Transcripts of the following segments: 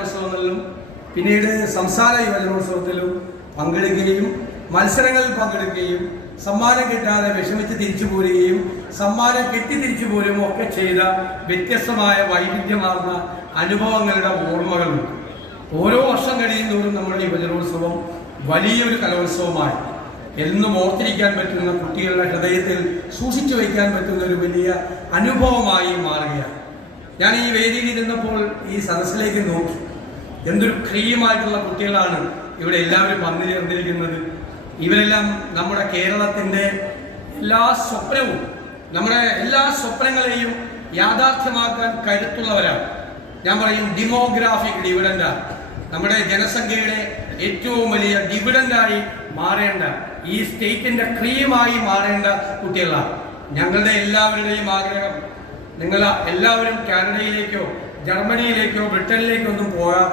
ഉത്സവങ്ങളിലും പിന്നീട് സംസ്ഥാന യുവജനോത്സവത്തിലും പങ്കെടുക്കുകയും മത്സരങ്ങളിൽ പങ്കെടുക്കുകയും സമ്മാനം കിട്ടാതെ വിഷമിച്ച് തിരിച്ചു പോരുകയും സമ്മാനം കിട്ടി തിരിച്ചു പോരുകയും ഒക്കെ ചെയ്ത വ്യത്യസ്തമായ വൈവിധ്യമാർന്ന അനുഭവങ്ങളുടെ ഓർമ്മകളുണ്ട്. ഓരോ വർഷം കഴിയുന്നതോറും നമ്മുടെ യുവജനോത്സവം വലിയൊരു കലോത്സവമായി എന്നും ഓർത്തിരിക്കാൻ പറ്റുന്ന, കുട്ടികളുടെ ഹൃദയത്തിൽ സൂക്ഷിച്ചു വയ്ക്കാൻ പറ്റുന്ന ഒരു വലിയ അനുഭവമായി മാറുകയാണ്. ഞാൻ ഈ വേദിയിൽ ഇരുന്നപ്പോൾ ഈ സദസ്സിലേക്ക് നോക്കി. എന്തൊരു ക്രീമായിട്ടുള്ള കുട്ടികളാണ് ഇവിടെ എല്ലാവരും വന്നു ചേർന്നിരിക്കുന്നത്. ഇവരെല്ലാം നമ്മുടെ കേരളത്തിൻ്റെ എല്ലാ സ്വപ്നവും, നമ്മുടെ എല്ലാ സ്വപ്നങ്ങളെയും യാഥാർത്ഥ്യമാക്കാൻ കരുത്തുള്ളവരാണ്. ഞാൻ പറയും ഡെമോഗ്രാഫിക് ഡിവിഡൻഡാണ്. നമ്മുടെ ജനസംഖ്യയുടെ ഏറ്റവും വലിയ ഡിവിഡൻഡായി മാറേണ്ട, ഈ സ്റ്റേറ്റിന്റെ ക്രീമായി മാറേണ്ട കുട്ടികളാണ്. ഞങ്ങളുടെ എല്ലാവരുടെയും ആഗ്രഹം നിങ്ങൾ എല്ലാവരും കാനഡയിലേക്കോ ജർമ്മനിയിലേക്കോ ബ്രിട്ടനിലേക്കോ ഒന്നും പോകാം,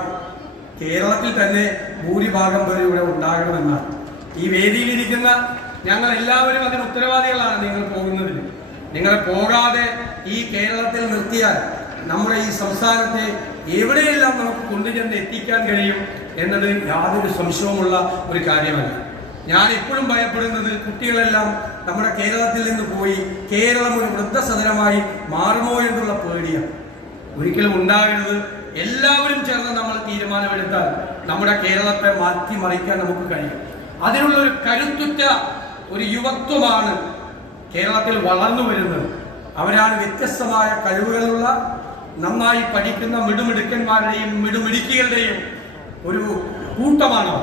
കേരളത്തിൽ തന്നെ ഭൂരിഭാഗം പേര് ഇവിടെ ഉണ്ടാകണമെന്നാണ്. ഈ വേദിയിലിരിക്കുന്ന ഞങ്ങൾ എല്ലാവരും അതിന് ഉത്തരവാദികളാണ്. നിങ്ങൾ പോകുന്നതിന്, നിങ്ങളെ പോകാതെ ഈ കേരളത്തിൽ നിർത്തിയാൽ നമ്മുടെ ഈ സംസ്ഥാനത്തെ എവിടെയെല്ലാം നമുക്ക് കൊണ്ടുചെന്ന് എത്തിക്കാൻ കഴിയും എന്നത് യാതൊരു സംശയവുമുള്ള ഒരു കാര്യമല്ല. ഞാൻ എപ്പോഴും ഭയപ്പെടുന്നത് കുട്ടികളെല്ലാം നമ്മുടെ കേരളത്തിൽ നിന്ന് പോയി കേരളം ഒരു വൃദ്ധസദനമായി മാറുമോ എന്നുള്ള പേടിയാണ്. ഒരിക്കലും ഉണ്ടാകരുത്. എല്ലാവരും ചേർന്ന് നമ്മൾ തീരുമാനമെടുത്താൽ നമ്മുടെ കേരളത്തെ മാറ്റിമറിക്കാൻ നമുക്ക് കഴിയും. അതിനുള്ള ഒരു കരുത്തുറ്റ ഒരു യുവത്വമാണ് കേരളത്തിൽ വളർന്നു വരുന്നത്. അവരാണ് വ്യത്യസ്തമായ കഴിവുകളുള്ള, നന്നായി പഠിക്കുന്ന മിടുമിടുക്കന്മാരുടെയും മിടുമിടുക്കികളുടെയും ഒരു കൂട്ടമാണ്.